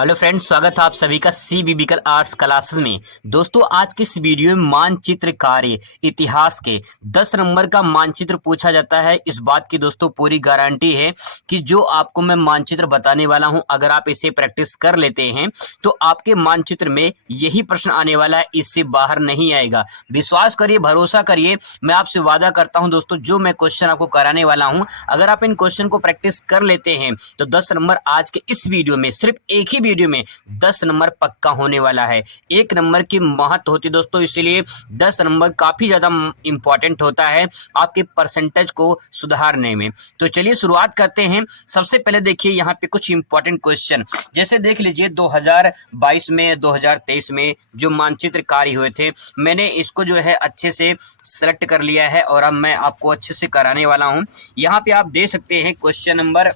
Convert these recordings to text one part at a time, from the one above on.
Hello friends, स्वागत है आप सभी का सी बिबिकल आर्ट्स क्लासेस में। दोस्तों, आज के इस वीडियो में मानचित्र कार्य इतिहास के 10 नंबर का मानचित्र पूछा जाता है। इस बात की दोस्तों पूरी गारंटी है कि जो आपको मैं मानचित्र बताने वाला हूं, अगर आप इसे प्रैक्टिस कर लेते हैं तो आपके मानचित्र में यही प्रश्न आने वाला है, इससे बाहर नहीं आएगा। विश्वास करिए, भरोसा करिए, मैं आपसे वादा करता हूँ दोस्तों, जो मैं क्वेश्चन आपको कराने वाला हूँ, अगर आप इन क्वेश्चन को प्रैक्टिस कर लेते हैं तो 10 नंबर आज के इस वीडियो में, सिर्फ एक ही वीडियो में 10 नंबर पक्का होने वाला है। एक नंबर की महत्व होती है दोस्तों, इसीलिए 10 नंबर काफी ज्यादा इंपॉर्टेंट होता है आपके परसेंटेज को सुधारने में। तो चलिए शुरुआत करते हैं। सबसे पहले देखिए यहाँ पे कुछ इंपॉर्टेंट क्वेश्चन, जैसे देख लीजिए 2022 में 2023 में जो मानचित्र कार्य हुए थे, मैंने इसको जो है अच्छे से सेलेक्ट कर लिया है और अब मैं आपको अच्छे से कराने वाला हूँ। यहाँ पे आप दे सकते हैं क्वेश्चन नंबर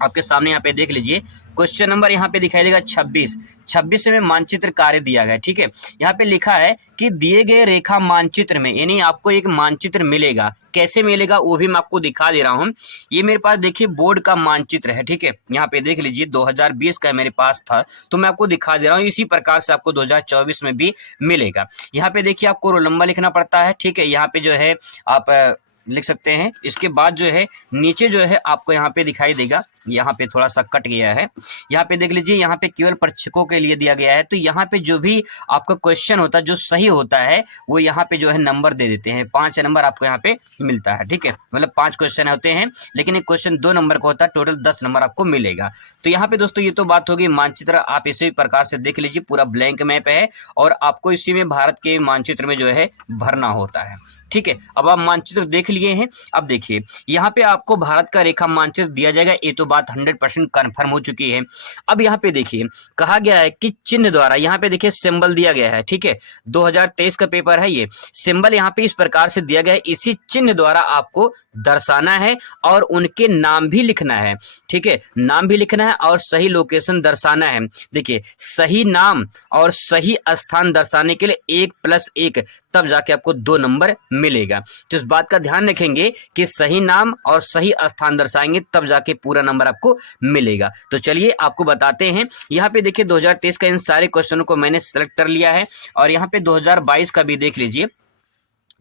आपके सामने, यहाँ पे देख लीजिए क्वेश्चन नंबर यहाँ पे दिखाई देगा 26 में मानचित्र कार्य दिया गया है। ठीक है, यहाँ पे लिखा है कि दिए गए रेखा मानचित्र में, यानी आपको एक मानचित्र मिलेगा। कैसे मिलेगा वो भी मैं आपको दिखा दे रहा हूँ। ये मेरे पास देखिए बोर्ड का मानचित्र है। ठीक है, यहाँ पे देख लीजिए 2020 का मेरे पास था, तो मैं आपको दिखा दे रहा हूँ। इसी प्रकार से आपको 2024 में भी मिलेगा। यहाँ पे देखिए आपको रोल नंबर लिखना पड़ता है। ठीक है, यहाँ पे जो है आप लिख सकते हैं। इसके बाद जो है नीचे जो है आपको यहाँ पे दिखाई देगा, यहाँ पे थोड़ा सा कट गया है, यहाँ पे देख लीजिए, यहाँ पे केवल परीक्षकों के लिए दिया गया है। तो यहाँ पे जो भी आपका क्वेश्चन होता है जो सही होता है वो यहाँ पे जो है नंबर दे देते हैं। 5 नंबर आपको यहाँ पे मिलता है। ठीक है, मतलब 5 क्वेश्चन होते हैं, लेकिन एक क्वेश्चन 2 नंबर का होता है, टोटल 10 नंबर आपको मिलेगा। तो यहाँ पे दोस्तों ये तो बात होगी मानचित्र। आप इसी प्रकार से देख लीजिए, पूरा ब्लैंक मैप है और आपको इसी में भारत के मानचित्र में जो है भरना होता है। ठीक है, अब आप मानचित्र देख लिए हैं। अब देखिए यहाँ पे आपको भारत का रेखा मानचित्र दिया जाएगा, ये तो बात 100% कन्फर्म हो चुकी है। अब यहाँ पे देखिए कहा गया है कि चिन्ह द्वारा, यहाँ पे देखिए सिंबल दिया गया है। ठीक है, 2023 का पेपर है, ये सिंबल यहाँ पे इस प्रकार से दिया गया है। इसी चिन्ह द्वारा आपको दर्शाना है और उनके नाम भी लिखना है। ठीक है, नाम भी लिखना है और सही लोकेशन दर्शाना है। देखिए, सही नाम और सही स्थान दर्शाने के लिए 1+1, तब जाके आपको 2 नंबर मिलेगा। तो इस बात का ध्यान रखेंगे कि सही नाम और सही स्थान दर्शाएंगे तब जाके पूरा नंबर आपको मिलेगा। तो चलिए आपको बताते हैं। यहाँ पे देखिए 2023 का इन सारे क्वेश्चनों को मैंने सेलेक्ट कर लिया है और यहाँ पे 2022 का भी देख लीजिए।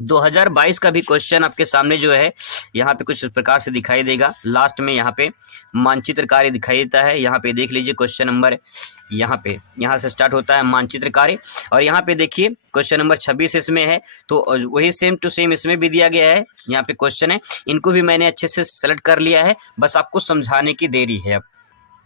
2022 का भी क्वेश्चन आपके सामने जो है यहाँ पे कुछ इस प्रकार से दिखाई देगा। लास्ट में यहाँ पे मानचित्र कार्य दिखाई देता है। यहाँ पे देख लीजिए क्वेश्चन नंबर, यहाँ से स्टार्ट होता है मानचित्र कार्य और यहाँ पे देखिए क्वेश्चन नंबर 26 इसमें है। तो वही सेम टू सेम इसमें भी दिया गया है। यहाँ पे क्वेश्चन है, इनको भी मैंने अच्छे से सेलेक्ट कर लिया है, बस आपको समझाने की देरी है। अब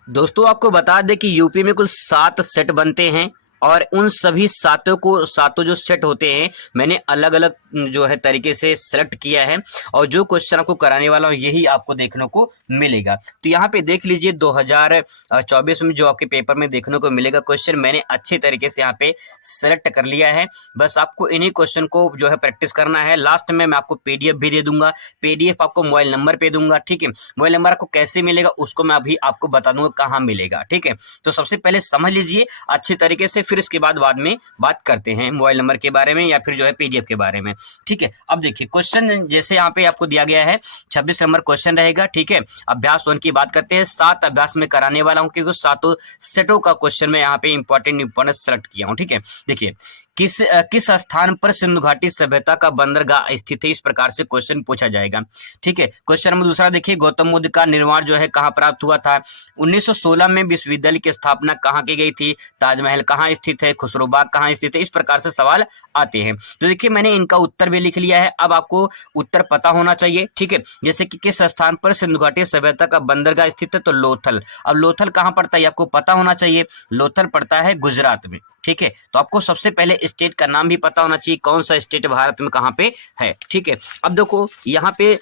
दोस्तों आपको बता दें कि यूपी में कुल 7 सेट बनते हैं और उन सभी सातों जो सेट होते हैं मैंने अलग अलग जो है तरीके से सेलेक्ट किया है और जो क्वेश्चन आपको कराने वाला हूँ यही आपको देखने को मिलेगा। तो यहाँ पे देख लीजिए 2024 में जो आपके पेपर में देखने को मिलेगा क्वेश्चन, मैंने अच्छे तरीके से यहाँ पे सेलेक्ट कर लिया है। बस आपको इन्हीं क्वेश्चन को जो है प्रैक्टिस करना है। लास्ट में मैं आपको PDF भी दे दूंगा, PDF आपको मोबाइल नंबर पे दूंगा। ठीक है, मोबाइल नंबर आपको कैसे मिलेगा उसको मैं अभी आपको बता दूंगा कहाँ मिलेगा। ठीक है, तो सबसे पहले समझ लीजिए अच्छे तरीके से, फिर इसके बाद में बात करते हैं मोबाइल नंबर के बारे में या फिर जो है PDF के बारे में। ठीक है, अब देखिए क्वेश्चन जैसे यहाँ पे आपको दिया गया है 26 नंबर क्वेश्चन रहेगा। ठीक है, अभ्यास 1 की बात करते हैं। 7 अभ्यास में कराने वाला हूँ क्योंकि 7 सेटों का क्वेश्चन मैं यहाँ पे इंपॉर्टेंट सेलेक्ट किया हूँ। ठीक है, देखिए किस स्थान पर सिंधु घाटी सभ्यता का बंदरगाह स्थित है, इस प्रकार से क्वेश्चन पूछा जाएगा। ठीक है, क्वेश्चन नंबर दूसरा देखिए, गौतम बुद्ध का निर्माण जो है कहाँ प्राप्त हुआ था। 1916 में विश्वविद्यालय की स्थापना कहाँ की गई थी। ताजमहल कहाँ स्थित है, खुसरोबाग कहाँ स्थित है, इस प्रकार से सवाल आते हैं। तो देखिए मैंने इनका उत्तर भी लिख लिया है। अब आपको उत्तर पता होना चाहिए। ठीक है, जैसे कि किस स्थान पर सिंधु घाटी सभ्यता का बंदरगाह स्थित है, तो लोथल। अब लोथल कहाँ पड़ता है आपको पता होना चाहिए, लोथल पड़ता है गुजरात में। ठीक है, तो आपको सबसे पहले स्टेट का नाम भी पता होना चाहिए, कौन सा स्टेट भारत में कहाँ पे है। ठीक है, अब देखो यहाँ पे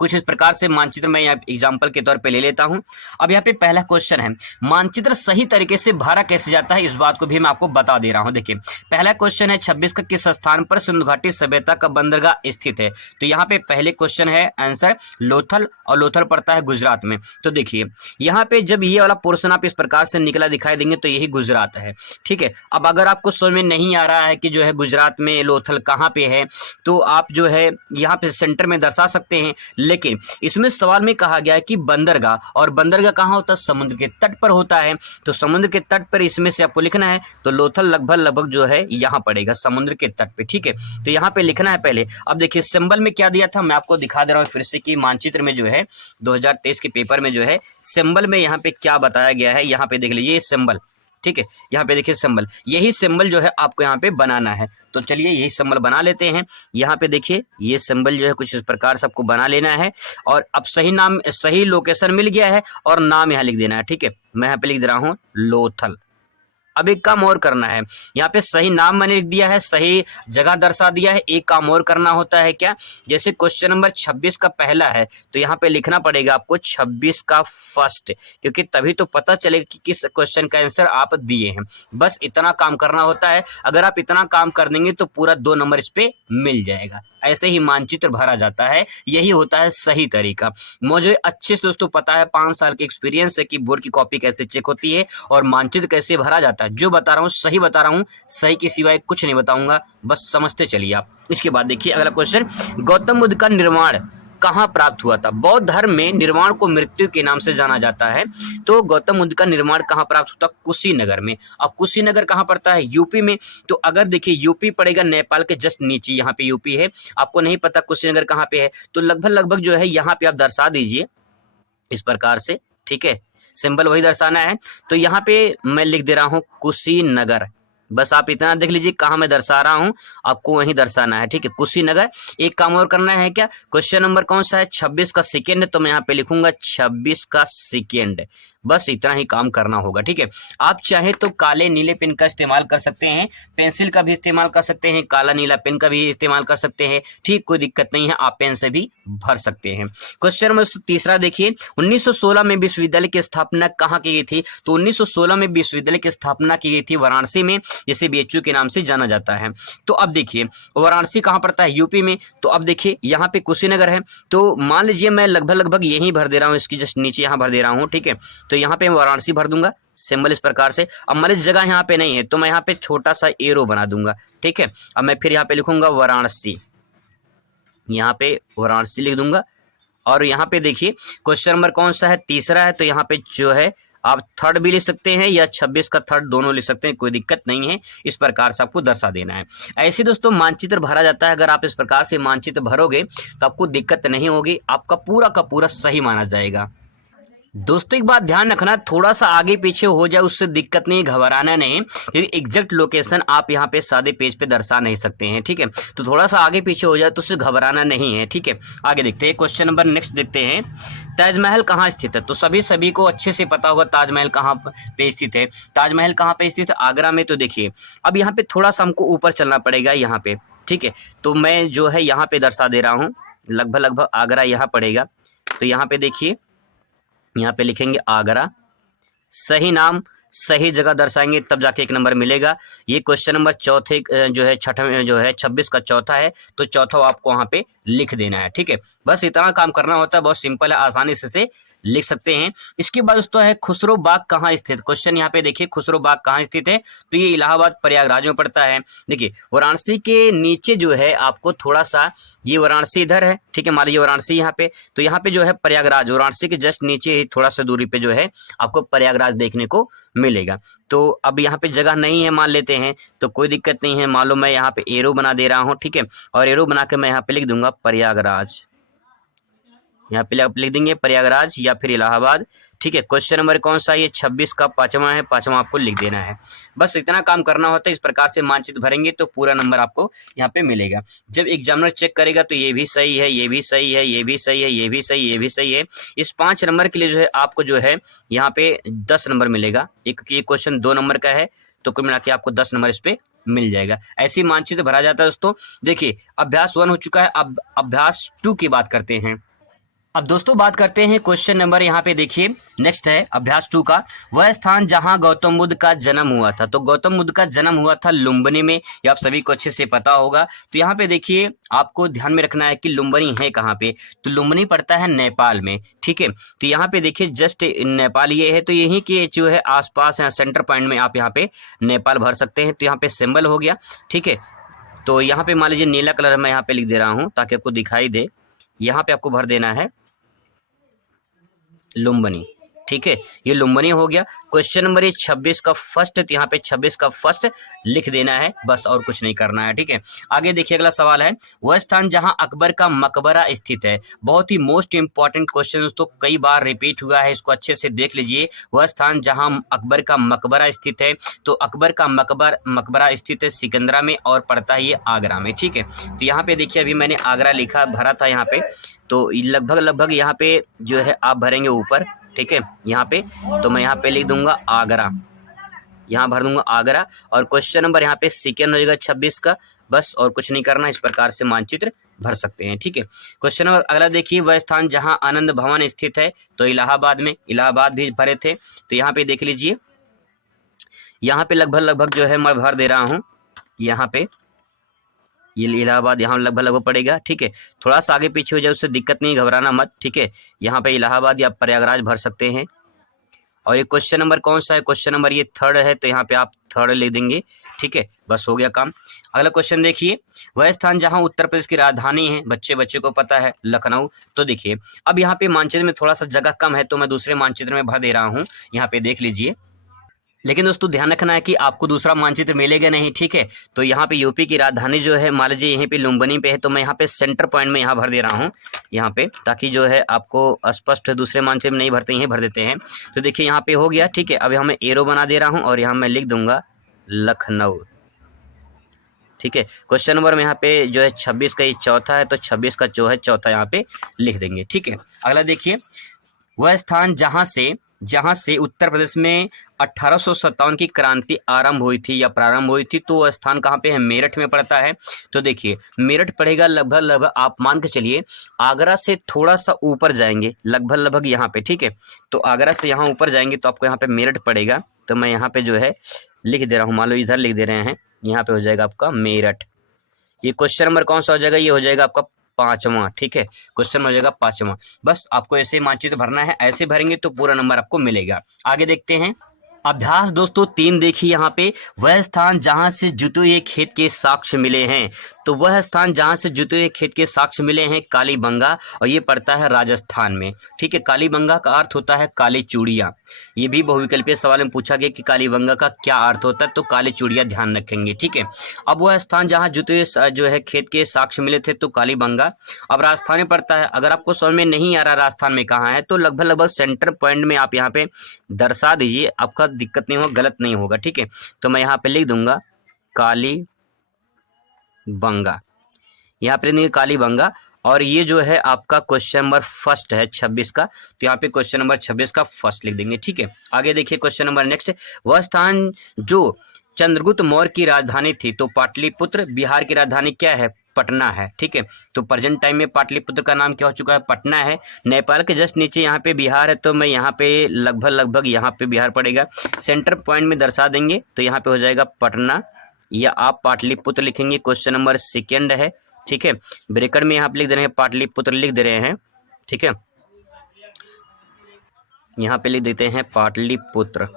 कुछ इस प्रकार से मानचित्र मैं यहाँ एग्जाम्पल के तौर पे ले लेता हूँ। अब यहाँ पे पहला क्वेश्चन है, मानचित्र सही तरीके से भरा कैसे जाता है, इस बात को भी मैं आपको बता दे रहा हूँ। देखिए पहला क्वेश्चन है 26 का किस स्थान पर सिंधु घाटी सभ्यता का बंदरगाह स्थित है। तो यहाँ पे पहले क्वेश्चन है आंसर लोथल, और लोथल पड़ता है गुजरात में। तो देखिए यहाँ पे जब ये वाला पोर्शन आप इस प्रकार से निकला दिखाई देंगे तो यही गुजरात है। ठीक है, अब अगर आपको समझ में नहीं आ रहा है कि जो है गुजरात में लोथल कहाँ पे है, तो आप जो है यहाँ पे सेंटर में दर्शा सकते हैं, लेकिन इसमें सवाल में कहा गया है कि बंदरगाह, और बंदरगाह कहाँ होता है? समुद्र के तट पर होता है। तो समुद्र के तट पर इसमें से आपको लिखना है, तो लोथल लगभग जो है यहाँ पड़ेगा समुद्र के तट पे, ठीक है। तो यहाँ पे लिखना है पहले। अब देखिए सिंबल में क्या दिया था, मैं आपको दिखा दे रहा हूँ फिर से कि मानचित्र में जो है 2023 के पेपर में जो है सिंबल में यहाँ पे क्या बताया गया है। यहाँ पे देख लीजिए सिंबल, ठीक है। यहाँ पे देखिए सिंबल, यही सिंबल जो है आपको यहाँ पे बनाना है। तो चलिए यही सिंबल बना लेते हैं। यहाँ पे देखिए ये सिंबल जो है कुछ इस प्रकार से आपको बना लेना है। और अब सही नाम, सही लोकेशन मिल गया है और नाम यहाँ लिख देना है, ठीक है। मैं यहाँ पे लिख दे रहा हूँ लोथल। अब एक काम और करना है, यहाँ पे सही नाम मैंने लिख दिया है, सही जगह दर्शा दिया है। एक काम और करना होता है क्या, जैसे क्वेश्चन नंबर 26 का पहला है तो यहाँ पे लिखना पड़ेगा आपको 26 का फर्स्ट, क्योंकि तभी तो पता चलेगा कि किस क्वेश्चन का आंसर आप दिए हैं। बस इतना काम करना होता है। अगर आप इतना काम कर देंगे तो पूरा 2 नंबर इस पे मिल जाएगा। ऐसे ही मानचित्र भरा जाता है, यही होता है सही तरीका। मुझे अच्छे से दोस्तों पता है, 5 साल के एक्सपीरियंस है कि बोर्ड की कॉपी कैसे चेक होती है और मानचित्र कैसे भरा जाता है। जो बता रहा हूँ सही बता रहा हूँ, सही के सिवाय कुछ नहीं बताऊंगा, बस समझते चलिए आप। इसके बाद देखिए अगला क्वेश्चन, गौतम बुद्ध का निर्माण कहाँ प्राप्त हुआ था? बौद्ध धर्म में निर्माण को मृत्यु के नाम से जाना जाता है। तो गौतम बुद्ध का निर्माण कहाँ प्राप्त होता? कुशीनगर में। अब कुशीनगर कहाँ पड़ता है? यूपी में। तो अगर देखिए यूपी पड़ेगा नेपाल के जस्ट नीचे, यहाँ पे यूपी है। आपको नहीं पता कुशीनगर कहाँ पे है, तो लगभग जो है यहाँ पे आप दर्शा दीजिए इस प्रकार से, ठीक है। सिंबल वही दर्शाना है। तो यहाँ पे मैं लिख दे रहा हूँ कुशीनगर। बस आप इतना देख लीजिए कहाँ मैं दर्शा रहा हूँ, आपको वहीं दर्शाना है, ठीक है, कुशीनगर। एक काम और करना है क्या, क्वेश्चन नंबर कौन सा है? 26 का सेकेंड है, तो मैं यहाँ पे लिखूंगा 26 का सेकेंड। बस इतना ही काम करना होगा, ठीक है। आप चाहे तो काले नीले पेन का इस्तेमाल कर सकते हैं, पेंसिल का भी इस्तेमाल कर सकते हैं, काला नीला पेन का भी इस्तेमाल कर सकते हैं, ठीक, कोई दिक्कत नहीं है। आप पेन से भी भर सकते हैं। क्वेश्चन नंबर तीसरा देखिए, 1916 में विश्वविद्यालय की स्थापना कहाँ की गई थी? तो 1916 में विश्वविद्यालय की स्थापना की गई थी वाराणसी में, जिसे बीएचयू के नाम से जाना जाता है। तो अब देखिए वाराणसी कहाँ पड़ता है? यूपी में। तो अब देखिए यहाँ पे कुशीनगर है, तो मान लीजिए मैं लगभग यहीं भर दे रहा हूँ, इसकी जस्ट नीचे यहाँ भर दे रहा हूँ, ठीक है। तो यहाँ पे मैं वाराणसी भर दूंगा, सिंबल इस प्रकार से। अब मान लीजिए जगह यहाँ पे नहीं है तो मैं यहाँ पे छोटा सा एरो बना दूंगा, ठीक है। अब मैं फिर यहाँ पे लिखूंगा वाराणसी, यहाँ पे वाराणसी लिख दूंगा। और यहाँ पे देखिए क्वेश्चन नंबर कौन सा है? तीसरा है। तो यहाँ पे जो है आप थर्ड भी लिख सकते हैं या 26 का थर्ड, दोनों लिख सकते हैं, कोई दिक्कत नहीं है। इस प्रकार से आपको दर्शा देना है। ऐसे दोस्तों मानचित्र भरा जाता है। अगर आप इस प्रकार से मानचित्र भरोगे तो आपको दिक्कत नहीं होगी, आपका पूरा का पूरा सही माना जाएगा। दोस्तों एक बात ध्यान रखना, थोड़ा सा आगे पीछे हो जाए उससे दिक्कत नहीं, घबराना नहीं, क्योंकि एग्जैक्ट लोकेशन आप यहाँ पे सादे पेज पे दर्शा नहीं सकते हैं, ठीक है। तो थोड़ा सा आगे पीछे हो जाए तो उससे घबराना नहीं है, ठीक है। आगे देखते हैं क्वेश्चन नंबर नेक्स्ट देखते हैं, ताजमहल कहाँ स्थित है? तो सभी को अच्छे से पता होगा ताजमहल कहाँ पे स्थित है। ताजमहल कहाँ पे स्थित है? आगरा में। तो देखिए अब यहाँ पे थोड़ा सा हमको ऊपर चलना पड़ेगा यहाँ पे, ठीक है। तो मैं जो है यहाँ पे दर्शा दे रहा हूँ, लगभग आगरा यहाँ पड़ेगा। तो यहाँ पे देखिए, यहाँ पे लिखेंगे आगरा, सही नाम सही जगह दर्शाएंगे तब जाके 1 नंबर मिलेगा। ये क्वेश्चन नंबर चौथे जो है छठवें जो है 26 का चौथा है, तो चौथा आपको वहाँ पे लिख देना है, ठीक है। बस इतना काम करना होता है, बहुत सिंपल है, आसानी से लिख सकते हैं। इसके बाद दोस्तों है खुसरो बाग कहाँ स्थित? क्वेश्चन यहाँ पे देखिए खुसरो बाग कहाँ स्थित है? तो ये इलाहाबाद प्रयागराज में पड़ता है। देखिए वाराणसी के नीचे जो है आपको थोड़ा सा, ये वाराणसी इधर है, ठीक है, मान लीजिए वाराणसी यहाँ पे, तो यहाँ पे जो है प्रयागराज, वाराणसी के जस्ट नीचे ही थोड़ा सा दूरी पे जो है आपको प्रयागराज देखने को मिलेगा। तो अब यहाँ पे जगह नहीं है मान लेते हैं, तो कोई दिक्कत नहीं है। मान लो मैं यहाँ पे एरो बना दे रहा हूँ, ठीक है, और एरो बना के मैं यहाँ पे लिख दूंगा प्रयागराज, यहाँ पे आप लिख देंगे प्रयागराज या फिर इलाहाबाद, ठीक है। क्वेश्चन नंबर कौन सा? ये 26 का पांचवा है, पांचवा आपको लिख देना है। बस इतना काम करना होता है। इस प्रकार से मानचित्र भरेंगे तो पूरा नंबर आपको यहाँ पे मिलेगा। जब एग्जामिनर चेक करेगा तो ये भी सही है, ये भी सही है, ये भी सही है, ये भी सही, ये भी सही है। इस 5 नंबर के लिए जो है आपको जो है यहाँ पे 10 नंबर मिलेगा। एक क्वेश्चन 2 नंबर का है, तो कुल मिला के आपको 10 नंबर इस पे मिल जाएगा। ऐसे ही मानचित्र भरा जाता है दोस्तों। देखिए अभ्यास 1 हो चुका है, अब अभ्यास 2 की बात करते हैं। अब दोस्तों बात करते हैं क्वेश्चन नंबर, यहाँ पे देखिए नेक्स्ट है अभ्यास 2 का, वह स्थान जहां गौतम बुद्ध का जन्म हुआ था। तो गौतम बुद्ध का जन्म हुआ था लुम्बिनी में, ये आप सभी को अच्छे से पता होगा। तो यहाँ पे देखिए आपको ध्यान में रखना है कि लुम्बिनी है कहाँ पे? तो लुम्बिनी पड़ता है नेपाल में, ठीक है। तो यहाँ पे देखिए जस्ट नेपाल ये है, तो यहीं के जो है आसपास है, सेंटर पॉइंट में आप यहाँ पे नेपाल भर सकते हैं। तो यहाँ पे सिंबल हो गया, ठीक है। तो यहाँ पे मान लीजिए नीला कलर मैं यहाँ पे लिख दे रहा हूँ ताकि आपको दिखाई दे। यहाँ पे आपको भर देना है लुम्बिनी। ठीक है, ये लुम्बिनी हो गया। क्वेश्चन नंबर ये 26 का फर्स्ट, यहाँ पे 26 का फर्स्ट लिख देना है बस, और कुछ नहीं करना है। ठीक है, आगे देखिए अगला सवाल है, वह स्थान जहां अकबर का मकबरा स्थित है। बहुत ही मोस्ट इंपॉर्टेंट क्वेश्चन दोस्तों, कई बार रिपीट हुआ है, इसको अच्छे से देख लीजिए। वह स्थान जहां अकबर का मकबरा स्थित है, तो अकबर का मकबरा स्थित है सिकंदरा में और पड़ता है ये आगरा में। ठीक है, तो यहाँ पे देखिए अभी मैंने आगरा लिखा भरा था यहाँ पे, तो लगभग यहाँ पे जो है आप भरेंगे ऊपर। ठीक है, यहाँ पे तो मैं यहाँ पे लिख दूंगा आगरा, यहाँ भर दूंगा आगरा, और क्वेश्चन नंबर यहाँ पे सेकेंड हो जाएगा 26 का, बस और कुछ नहीं करना। इस प्रकार से मानचित्र भर सकते हैं। ठीक है, क्वेश्चन नंबर अगला देखिए, वह स्थान जहाँ आनंद भवन स्थित है, तो इलाहाबाद में, इलाहाबाद भी भरे थे, तो यहाँ पे देख लीजिए, यहाँ पे लगभग जो है मैं भर दे रहा हूँ। यहाँ पे ये इलाहाबाद यहाँ लगभग पड़ेगा। ठीक है, थोड़ा सा आगे पीछे हो जाए उससे दिक्कत नहीं, घबराना मत। ठीक है, यहाँ पे इलाहाबाद या प्रयागराज भर सकते हैं। और ये क्वेश्चन नंबर कौन सा है, क्वेश्चन नंबर ये थर्ड है, तो यहाँ पे आप थर्ड ले देंगे। ठीक है, बस हो गया काम। अगला क्वेश्चन देखिए, वह स्थान जहाँ उत्तर प्रदेश की राजधानी है, बच्चे को पता है लखनऊ। तो देखिए अब यहाँ पे मानचित्र में थोड़ा सा जगह कम है, तो मैं दूसरे मानचित्र में भर दे रहा हूँ, यहाँ पे देख लीजिए। लेकिन दोस्तों ध्यान रखना है कि आपको दूसरा मानचित्र मिलेगा नहीं। ठीक है, तो यहाँ पे यूपी की राजधानी जो है मान लीजिए यहीं पे लुम्बिनी पे है, तो मैं यहाँ पे सेंटर पॉइंट में यहाँ भर दे रहा हूँ यहाँ पे, ताकि जो है आपको स्पष्ट, दूसरे मानचित्र में नहीं भरते, यहीं भर देते हैं। तो देखिए यहाँ पे हो गया। ठीक है, अब यहाँ मैं एरो बना दे रहा हूँ और यहाँ मैं लिख दूंगा लखनऊ। ठीक है, क्वेश्चन नंबर में यहाँ पे जो है 26 का ये चौथा है, तो 26 का जो है चौथा यहाँ पे लिख देंगे। ठीक है, अगला देखिए, वह स्थान जहां से उत्तर प्रदेश में 1857 की क्रांति आरंभ हुई थी या प्रारंभ हुई थी, तो वह स्थान कहाँ पे है, मेरठ में पड़ता है। तो देखिए मेरठ पड़ेगा लगभग आप मान के चलिए, आगरा से थोड़ा सा ऊपर जाएंगे लगभग यहाँ पे। ठीक है, तो आगरा से यहाँ ऊपर जाएंगे तो आपको यहाँ पे मेरठ पड़ेगा। तो मैं यहाँ पे जो है लिख दे रहा हूँ, मान लो इधर लिख दे रहे हैं, यहाँ पे हो जाएगा आपका मेरठ। ये क्वेश्चन नंबर कौन सा हो जाएगा, ये हो जाएगा आपका 5वां। ठीक है, क्वेश्चन हो जाएगा 5वां। बस आपको ऐसे मानचित्र भरना है, ऐसे भरेंगे तो पूरा नंबर आपको मिलेगा। आगे देखते हैं अभ्यास दोस्तों 3 देखिए यहाँ पे, वह स्थान जहां से जुते हुए खेत के साक्ष्य मिले हैं। तो वह स्थान जहां से जुते हुए खेत के साक्ष्य मिले हैं कालीबंगा, और ये पड़ता है राजस्थान में। ठीक है, कालीबंगा का अर्थ होता है काली चूड़ियाँ। ये भी बहुविकल्पीय सवाल में पूछा गया कि कालीबंगा का क्या अर्थ होता है, तो काली चूड़ियाँ ध्यान रखेंगे। ठीक है, अब वह स्थान जहाँ जुते हुए जो है खेत के साक्ष्य मिले थे, तो कालीबंगा अब राजस्थान में पड़ता है। अगर आपको समझ में नहीं आ रहा राजस्थान में कहाँ है, तो लगभग सेंटर पॉइंट में आप यहाँ पे दर्शा दीजिए, आपका दिक्कत नहीं होगा, गलत नहीं होगा। ठीक है, तो मैं यहाँ पे लिख दूंगा कालीबंगा, यहाँ पे लिखेंगे कालीबंगा। और ये जो है आपका क्वेश्चन नंबर फर्स्ट है 26 का, तो यहाँ पे क्वेश्चन नंबर 26 का फर्स्ट लिख देंगे। ठीक है, आगे देखिए क्वेश्चन नंबर नेक्स्ट, वह स्थान जो चंद्रगुप्त मौर्य की राजधानी थी, तो पाटलिपुत्र। बिहार की राजधानी क्या है, पटना है। ठीक है, तो प्रेजेंट टाइम में पाटलिपुत्र का नाम क्या हो चुका है, पटना है। नेपाल के जस्ट नीचे यहाँ पे बिहार है, तो मैं यहाँ पे लगभग यहाँ पे बिहार पड़ेगा, सेंटर पॉइंट में दर्शा देंगे, तो यहाँ पे हो जाएगा पटना, या आप पाटलिपुत्र लिखेंगे। क्वेश्चन नंबर सेकेंड है। ठीक है, ब्रैकेट में यहाँ पे लिख दे रहे हैं पाटलिपुत्र लिख दे रहे हैं। ठीक है, यहाँ पे लिख देते हैं पाटलिपुत्र,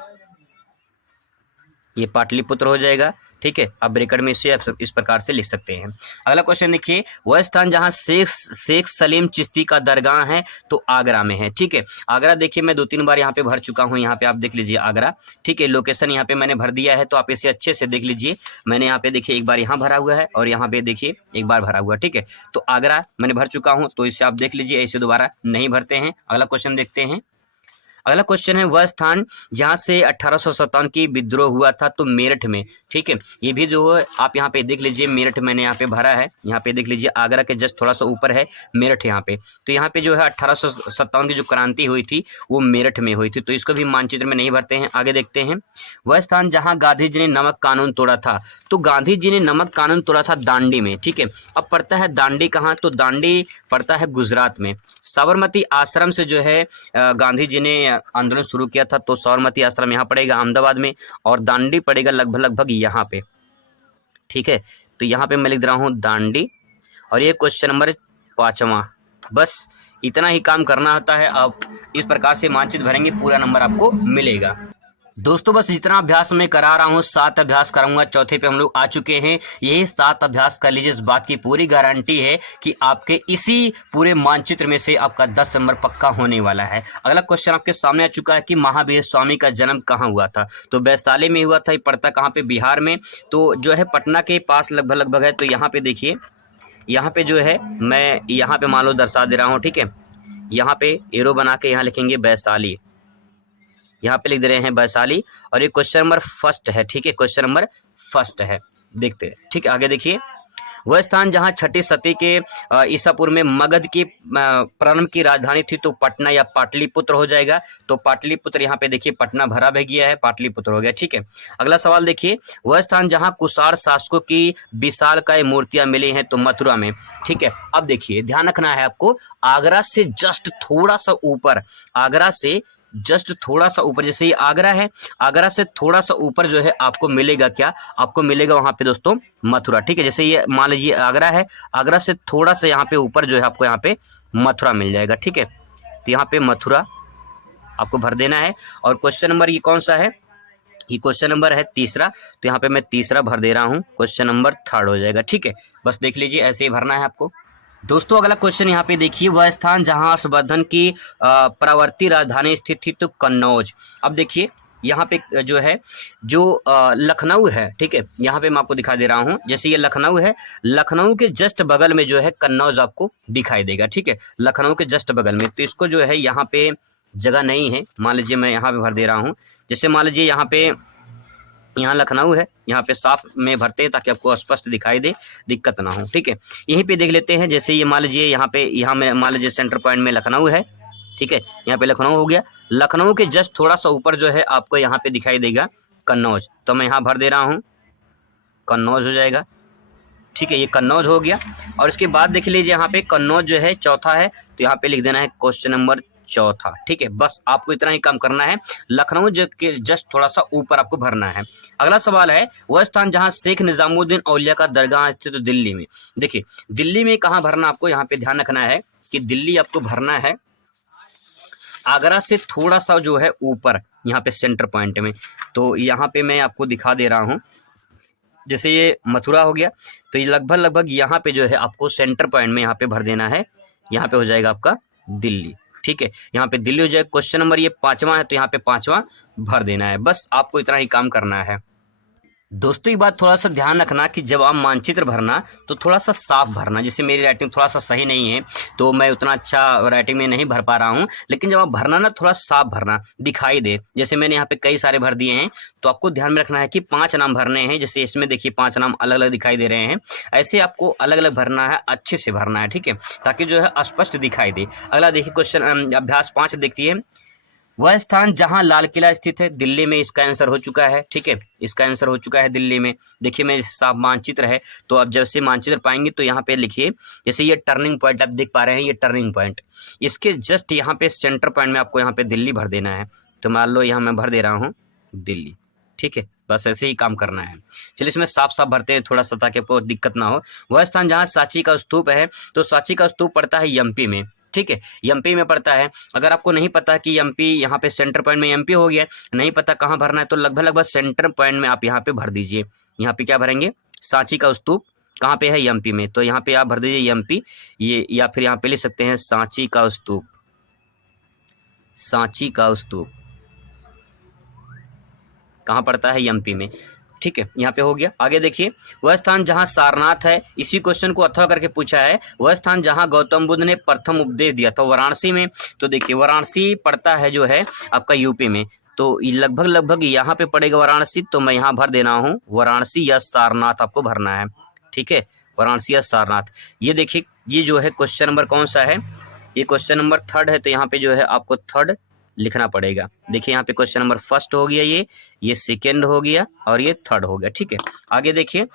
ये पाटलिपुत्र हो जाएगा। ठीक है, अब ब्रैकेट में इसे आप इस प्रकार से लिख सकते हैं। अगला क्वेश्चन देखिए, वह स्थान जहां शेख सलीम चिश्ती का दरगाह है, तो आगरा में है। ठीक है, आगरा देखिए मैं 2-3 बार यहाँ पे भर चुका हूँ, यहाँ पे आप देख लीजिए आगरा। ठीक है, लोकेशन यहाँ पे मैंने भर दिया है, तो आप इसे अच्छे से देख लीजिए। मैंने यहाँ पे देखिए एक बार यहाँ भरा हुआ है और यहाँ पे देखिए एक बार भरा हुआ है। ठीक है, तो आगरा मैंने भर चुका हूँ, तो इसे आप देख लीजिए, ऐसे दोबारा नहीं भरते हैं। अगला क्वेश्चन देखते हैं। अगला क्वेश्चन है, वह स्थान जहां से 1857 की विद्रोह हुआ था, तो मेरठ में। ठीक है, ये भी जो है आप यहाँ पे देख लीजिए, मेरठ मैंने यहाँ पे भरा है, यहाँ पे देख लीजिए आगरा के जस्ट थोड़ा सा ऊपर है मेरठ यहाँ पे। तो यहाँ पे जो है 1857 की जो क्रांति हुई थी वो मेरठ में हुई थी, तो इसको भी मानचित्र में नहीं भरते हैं। आगे देखते हैं, वह स्थान जहाँ गांधी जी ने नमक कानून तोड़ा था, तो गांधी जी ने नमक कानून तोड़ा था दांडी में। ठीक है, अब पड़ता है दांडी कहाँ, तो दांडी पड़ता है गुजरात में। साबरमती आश्रम से जो है गांधी जी ने आंदोलन शुरू किया था, तो साबरमती आश्रम यहाँ पड़ेगा अहमदाबाद में, और दांडी पड़ेगा लगभग यहाँ पे। ठीक है, तो यहाँ पे मैं लिख रहा हूँ दांडी, और ये क्वेश्चन नंबर 5वां। बस इतना ही काम करना होता है, आप इस प्रकार से मानचित्र भरेंगे, पूरा नंबर आपको मिलेगा। दोस्तों बस जितना अभ्यास मैं करा रहा हूँ 7 अभ्यास कराऊंगा, चौथे पे हम लोग आ चुके हैं। यही 7 अभ्यास कर लीजिए, इस बात की पूरी गारंटी है कि आपके इसी पूरे मानचित्र में से आपका 10 नंबर पक्का होने वाला है। अगला क्वेश्चन आपके सामने आ चुका है कि महावीर स्वामी का जन्म कहाँ हुआ था। तो वैशाली में हुआ था। ये पड़ता कहाँ पे, बिहार में। तो जो है पटना के पास लगभग है। तो यहाँ पे देखिए, यहाँ पे जो है मैं यहाँ पे मान लो दर्शा दे रहा हूँ, ठीक है। यहाँ पे एरो बना के यहाँ लिखेंगे वैशाली, यहाँ पे लिख दे रहे हैं वैशाली। और ये क्वेश्चन नंबर फर्स्ट है, ठीक है, क्वेश्चन नंबर फर्स्ट है। देखते हैं, ठीक है। आगे देखिए, वह स्थान जहाँ छठी सदी के ईसापुर में मगध की प्रारंभ की राजधानी थी, तो पटना या पाटलिपुत्र हो जाएगा। तो पाटलिपुत्र, यहाँ पे देखिए पटना भरा बह गया है, पाटलिपुत्र हो गया, ठीक है। अगला सवाल देखिए, वह स्थान जहाँ कुषाण शासकों की विशालकाय मूर्तियां मिली हैं, तो मथुरा में, ठीक है। अब देखिए ध्यान रखना है आपको, आगरा से जस्ट थोड़ा सा ऊपर, आगरा से जस्ट थोड़ा सा ऊपर, जैसे ये आगरा है, आगरा से थोड़ा सा ऊपर जो है आपको मिलेगा क्या, आपको मिलेगा वहां पे दोस्तों मथुरा, ठीक है। जैसे ये मान लीजिए आगरा है, आगरा से थोड़ा सा यहाँ पे ऊपर जो है आपको यहाँ पे मथुरा मिल जाएगा, ठीक है। तो यहाँ पे मथुरा आपको भर देना है। और क्वेश्चन नंबर ये कौन सा है, ये क्वेश्चन नंबर है तीसरा। तो यहाँ पे मैं तीसरा भर दे रहा हूँ, क्वेश्चन नंबर 3 हो जाएगा, ठीक है। बस देख लीजिए, ऐसे ही भरना है आपको। दोस्तों अगला क्वेश्चन यहाँ पे देखिए, वह स्थान जहां हर्षवर्धन की प्रवर्ती राजधानी स्थित थी, तो कन्नौज। अब देखिए यहाँ पे जो है, जो लखनऊ है, ठीक है, यहाँ पे मैं आपको दिखा दे रहा हूँ। जैसे ये लखनऊ है, लखनऊ के जस्ट बगल में जो है कन्नौज आपको दिखाई देगा, ठीक है, लखनऊ के जस्ट बगल में। तो इसको जो है यहाँ पे जगह नहीं है, मान लीजिए मैं यहाँ पे भर दे रहा हूँ। जैसे मान लीजिए यहाँ पे, यहाँ लखनऊ है, यहाँ पे साफ में भरते हैं ताकि आपको स्पष्ट दिखाई दे, दिक्कत ना हो, ठीक है। यहीं पे देख लेते हैं, जैसे ये मान लीजिए यहाँ पे, यहाँ में मान लीजिए सेंटर पॉइंट में लखनऊ है, ठीक है, यहाँ पे लखनऊ हो गया। लखनऊ के जस्ट थोड़ा सा ऊपर जो है आपको यहाँ पे दिखाई देगा कन्नौज। तो मैं यहाँ भर दे रहा हूँ, कन्नौज हो जाएगा, ठीक है, ये कन्नौज हो गया। और इसके बाद देख लीजिए यहाँ पे कन्नौज जो है चौथा है, तो यहाँ पे लिख देना है क्वेश्चन नंबर चौथा, ठीक है। बस आपको इतना ही काम करना है, लखनऊ के जस्ट थोड़ा सा ऊपर आपको भरना है। अगला सवाल है, वह स्थान जहां शेख निजामुद्दीन औलिया का दरगाह स्थित, तो दिल्ली में। देखिए दिल्ली में कहाँ भरना, आपको यहाँ पे ध्यान रखना है कि दिल्ली आपको भरना है आगरा से थोड़ा सा जो है ऊपर, यहाँ पे सेंटर पॉइंट में। तो यहाँ पे मैं आपको दिखा दे रहा हूँ, जैसे ये मथुरा हो गया, तो ये लगभग यहाँ पे जो है आपको सेंटर पॉइंट में यहाँ पे भर देना है। यहाँ पे हो जाएगा आपका दिल्ली, ठीक है, यहाँ पे दिल्ली हो जाएगा। क्वेश्चन नंबर ये 5वां है, तो यहाँ पे 5वां भर देना है। बस आपको इतना ही काम करना है। दोस्तों एक बात थोड़ा सा ध्यान रखना कि जब आप मानचित्र भरना तो थोड़ा सा साफ भरना। जैसे मेरी राइटिंग थोड़ा सा सही नहीं है, तो मैं उतना अच्छा राइटिंग में नहीं भर पा रहा हूँ, लेकिन जब आप भरना ना, थोड़ा साफ भरना, दिखाई दे। जैसे मैंने यहाँ पे कई सारे भर दिए हैं, तो आपको ध्यान में रखना है कि 5 नाम भरने हैं। जैसे इसमें देखिए 5 नाम अलग अलग दिखाई दे रहे हैं, ऐसे आपको अलग अलग भरना है, अच्छे से भरना है, ठीक है, ताकि जो है स्पष्ट दिखाई दे। अगला देखिए क्वेश्चन अभ्यास 5 देखती है, वह स्थान जहां लाल किला स्थित है, दिल्ली में। इसका आंसर हो चुका है, ठीक है, इसका आंसर हो चुका है दिल्ली में। देखिए मैं साफ मानचित्र है, तो अब जब से मानचित्र पाएंगे तो यहाँ पे लिखिए, जैसे ये टर्निंग पॉइंट आप देख पा रहे हैं, ये टर्निंग पॉइंट, इसके जस्ट यहाँ पे सेंटर पॉइंट में आपको यहाँ पे दिल्ली भर देना है। तो मान लो यहाँ मैं भर दे रहा हूँ दिल्ली, ठीक है, बस ऐसे ही काम करना है। चलिए इसमें साफ साफ भरते हैं थोड़ा सा, ताकि आपको दिक्कत ना हो। वह स्थान जहाँ सांची का स्तूप है, तो सांची का स्तूप पड़ता है एमपी में, ठीक है, एमपी में पड़ता है। अगर आपको नहीं पता कि एमपी यहाँ पे सेंटर पॉइंट में एमपी हो गया, नहीं पता कहाँ भरना है, तो लगभग सेंटर पॉइंट में आप यहाँ पे भर दीजिए। यहाँ पे क्या भरेंगे, सांची का स्तूप कहाँ पे है, एमपी में, तो यहाँ पे आप भर दीजिए एमपी, ये, या फिर यहाँ पे लिख सकते हैं सांची का स्तूप, सांची का स्तूप कहाँ पड़ता है, एमपी में, ठीक है, यहाँ पे हो गया। आगे देखिए, वह स्थान जहाँ सारनाथ है, इसी क्वेश्चन को अथवा करके पूछा है, वह स्थान जहाँ गौतम बुद्ध ने प्रथम उपदेश दिया था, वाराणसी में। तो देखिए वाराणसी पड़ता है जो है आपका यूपी में, तो लगभग यहाँ पे पड़ेगा वाराणसी। तो मैं यहाँ भर देना हूँ वाराणसी या सारनाथ, आपको भरना है, ठीक है, वाराणसी या सारनाथ। ये देखिए, ये जो है क्वेश्चन नंबर कौन सा है, ये क्वेश्चन नंबर 3 है, तो यहाँ पे जो है आपको 3 लिखना पड़ेगा। देखिए यहाँ पे क्वेश्चन नंबर 1 हो गया, ये सेकेंड हो गया, और ये 3 हो गया, ठीक है। आगे देखिए,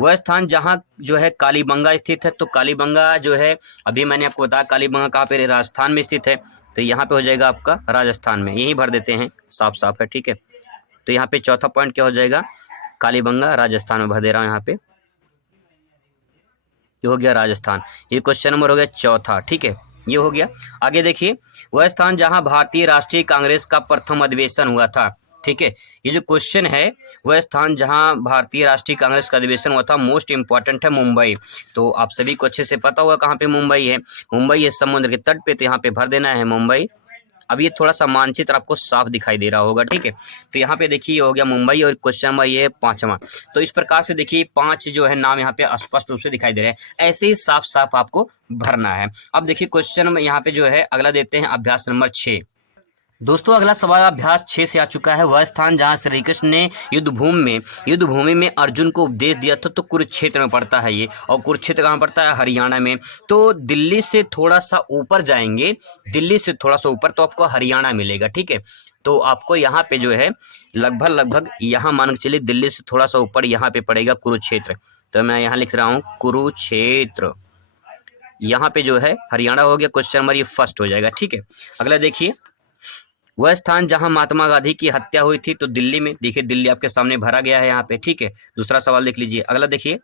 वह स्थान जहाँ जो है कालीबंगा स्थित है, तो कालीबंगा जो है, अभी मैंने आपको बताया कालीबंगा कहाँ पे, राजस्थान में स्थित है, तो यहाँ पे हो जाएगा आपका राजस्थान में, यही भर देते हैं, साफ साफ है, ठीक है। तो यहाँ पे चौथा पॉइंट क्या हो जाएगा, कालीबंगा राजस्थान में भर दे रहा हूँ यहाँ पे, ये हो गया राजस्थान। ये क्वेश्चन नंबर हो गया 4, ठीक है, ये हो गया। आगे देखिए, वह स्थान जहां भारतीय राष्ट्रीय कांग्रेस का प्रथम अधिवेशन हुआ था, ठीक है। ये जो क्वेश्चन है, वह स्थान जहां भारतीय राष्ट्रीय कांग्रेस का अधिवेशन हुआ था, मोस्ट इंपॉर्टेंट है मुंबई। तो आप सभी को अच्छे से पता होगा कहाँ पे मुंबई है। मुंबई है समुद्र के तट पे, तो यहाँ पे भर देना है मुंबई। अब ये थोड़ा सा मानचित्र आपको साफ दिखाई दे रहा होगा, ठीक है। तो यहाँ पे देखिए ये हो गया मुंबई, और क्वेश्चन नंबर ये है 5वां। तो इस प्रकार से देखिए 5 जो है नाम यहाँ पे स्पष्ट रूप से दिखाई दे रहे हैं। ऐसे ही साफ साफ आपको भरना है। अब देखिए क्वेश्चन में यहाँ पे जो है अगला देते हैं अभ्यास नंबर 6। दोस्तों अगला सवाल अभ्यास 6 से आ चुका है। वह स्थान जहां श्री कृष्ण ने युद्ध भूमि में अर्जुन को उपदेश दिया था, तो कुरुक्षेत्र में पड़ता है ये। और कुरुक्षेत्र कहाँ पड़ता है? हरियाणा में। तो दिल्ली से थोड़ा सा ऊपर जाएंगे, दिल्ली से थोड़ा सा ऊपर तो आपको हरियाणा मिलेगा, ठीक है। तो आपको यहाँ पे जो है लगभग यहाँ मान के चलिए दिल्ली से थोड़ा सा ऊपर यहाँ पे पड़ेगा कुरुक्षेत्र। तो मैं यहाँ लिख रहा हूँ कुरुक्षेत्र। यहाँ पे जो है हरियाणा हो गया, क्वेश्चन नंबर ये फर्स्ट हो जाएगा, ठीक है। अगला देखिए, वह स्थान जहां महात्मा गांधी की हत्या हुई थी, तो दिल्ली में। देखिए दिल्ली आपके सामने भरा गया है यहाँ पे, ठीक है। दूसरा सवाल देख लीजिए। अगला देखिए,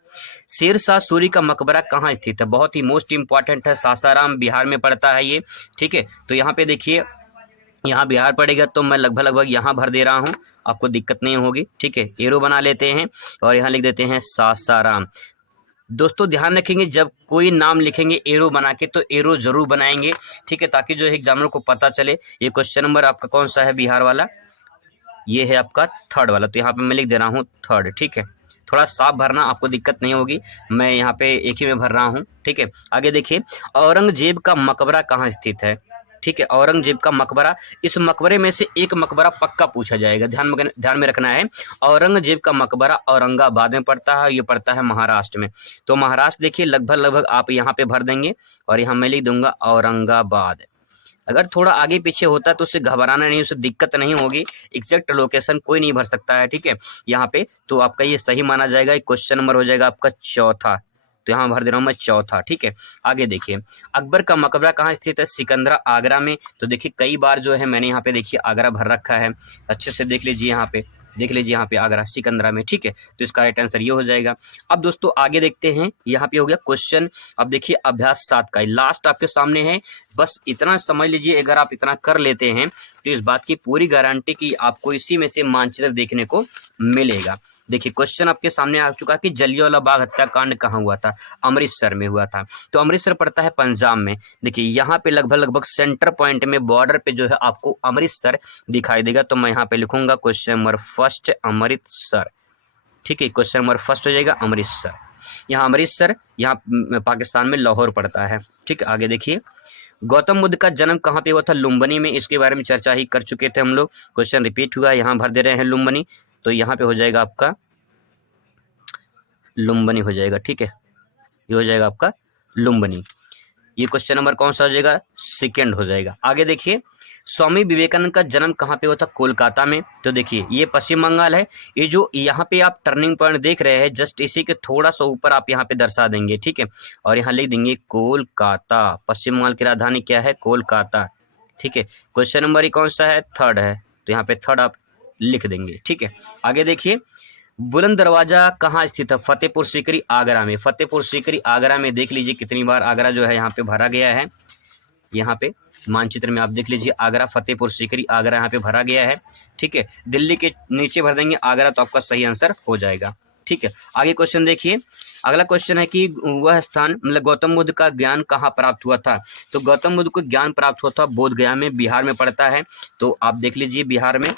शेरशाह सूरी का मकबरा कहाँ स्थित है? बहुत ही मोस्ट इंपॉर्टेंट है, सासाराम बिहार में पड़ता है ये, ठीक है। तो यहाँ पे देखिए, यहाँ बिहार पड़ेगा, तो मैं लगभग यहाँ भर दे रहा हूँ, आपको दिक्कत नहीं होगी, ठीक है। एरो बना लेते हैं और यहाँ लिख देते हैं सासाराम। दोस्तों ध्यान रखेंगे, जब कोई नाम लिखेंगे एरो बना के, तो एरो जरूर बनाएंगे, ठीक है, ताकि जो है एग्जामिनर को पता चले। ये क्वेश्चन नंबर आपका कौन सा है बिहार वाला? ये है आपका 3rd वाला। तो यहाँ पे मैं लिख दे रहा हूँ 3rd, ठीक है। थोड़ा साफ भरना, आपको दिक्कत नहीं होगी, मैं यहाँ पे एक ही में भर रहा हूँ, ठीक है। आगे देखिए, औरंगजेब का मकबरा कहाँ स्थित है? ठीक है, औरंगजेब का मकबरा, इस मकबरे में से एक मकबरा पक्का पूछा जाएगा, ध्यान में रखना है। औरंगजेब का मकबरा औरंगाबाद में पड़ता है, ये पड़ता है महाराष्ट्र में। तो महाराष्ट्र देखिए लगभग आप यहाँ पे भर देंगे, और यहाँ मैं लिख दूंगा औरंगाबाद। अगर थोड़ा आगे पीछे होता है तो उससे घबराना नहीं, उससे दिक्कत नहीं होगी। एग्जैक्ट लोकेशन कोई नहीं भर सकता है, ठीक है। यहाँ पे तो आपका ये सही माना जाएगा। क्वेश्चन नंबर हो जाएगा आपका 4था, तो यहाँ भर दे रहा हूँ मैं 4था, ठीक है। आगे देखिए, अकबर का मकबरा कहाँ स्थित है? सिकंदरा, आगरा में। तो देखिए कई बार जो है मैंने यहाँ पे देखिए आगरा भर रखा है, अच्छे से देख लीजिए, यहाँ पे देख लीजिए, यहाँ पे आगरा सिकंदरा में, ठीक है। तो इसका राइट आंसर ये हो जाएगा। अब दोस्तों आगे देखते हैं, यहाँ पे हो गया क्वेश्चन। अब देखिए अभ्यास 7 का लास्ट आपके सामने है। बस इतना समझ लीजिए, अगर आप इतना कर लेते हैं तो इस बात की पूरी गारंटी कि आपको इसी में से मानचित्र देखने को मिलेगा। देखिए क्वेश्चन आपके सामने आ चुका कि जलियांवाला बाग हत्याकांड कहाँ हुआ था? अमृतसर में हुआ था। तो अमृतसर पड़ता है पंजाब में। देखिए यहाँ पे लगभग सेंटर पॉइंट में बॉर्डर पे जो है आपको अमृतसर दिखाई देगा। तो मैं यहाँ पे लिखूंगा क्वेश्चन नंबर फर्स्ट अमृतसर, ठीक है। क्वेश्चन नंबर फर्स्ट हो जाएगा अमृतसर। यहाँ अमृतसर, यहाँ पाकिस्तान में लाहौर पड़ता है, ठीक है। आगे देखिए, गौतम बुद्ध का जन्म कहाँ पे हुआ था? लुम्बिनी में। इसके बारे में चर्चा ही कर चुके थे हम लोग, क्वेश्चन रिपीट हुआ, यहाँ भर दे रहे हैं लुम्बिनी। तो यहाँ पे हो जाएगा आपका लुम्बिनी हो जाएगा, ठीक है। ये हो जाएगा आपका लुम्बिनी। ये क्वेश्चन नंबर कौन सा हो जाएगा? सेकंड हो जाएगा। आगे देखिए, स्वामी विवेकानंद का जन्म कहाँ पे हुआ था? कोलकाता में। तो देखिए ये पश्चिम बंगाल है। ये जो यहाँ पे आप टर्निंग पॉइंट देख रहे हैं, जस्ट इसी के थोड़ा सा ऊपर आप यहाँ पे दर्शा देंगे, ठीक है। और यहाँ लिख देंगे कोलकाता। पश्चिम बंगाल की राजधानी क्या है? कोलकाता, ठीक है। क्वेश्चन नंबर ही कौन सा है? 3rd है। तो यहाँ पे 3rd आप लिख देंगे, ठीक है। आगे देखिए, बुलंद दरवाजा कहाँ स्थित है? फतेहपुर सीकरी, आगरा में। फतेहपुर सीकरी आगरा में। देख लीजिए कितनी बार आगरा जो है यहाँ पे भरा गया है। यहाँ पे मानचित्र में आप देख लीजिए, आगरा, फतेहपुर सीकरी, आगरा यहाँ पे भरा गया है, ठीक है। दिल्ली के नीचे भर देंगे आगरा, तो आपका सही आंसर हो जाएगा, ठीक है। आगे क्वेश्चन देखिए, अगला क्वेश्चन है कि वह स्थान मतलब गौतम बुद्ध का ज्ञान कहाँ प्राप्त हुआ था? तो गौतम बुद्ध को ज्ञान प्राप्त हुआ था बोध गया में, बिहार में पड़ता है। तो आप देख लीजिए बिहार में,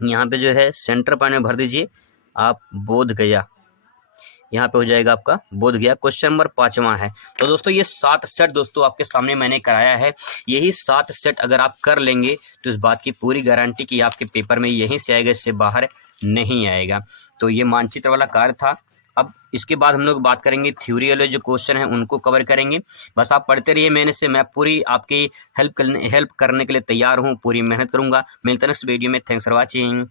यहाँ पे जो है सेंटर पॉइंट में भर दीजिए आप बोध गया, यहाँ पे हो जाएगा आपका बोध गया। क्वेश्चन नंबर 5वां है। तो दोस्तों ये 7 सेट दोस्तों आपके सामने मैंने कराया है। यही 7 सेट अगर आप कर लेंगे तो इस बात की पूरी गारंटी कि आपके पेपर में यहीं से आएगा, इससे बाहर नहीं आएगा। तो ये मानचित्र वाला कार्य था। अब इसके बाद हम लोग बात करेंगे थ्योरी वाले जो क्वेश्चन है उनको कवर करेंगे। बस आप पढ़ते रहिए, मैं पूरी आपकी हेल्प करने के लिए तैयार हूँ, पूरी मेहनत करूँगा। मिलते हैं नेक्स्ट वीडियो में। Thanks for watching.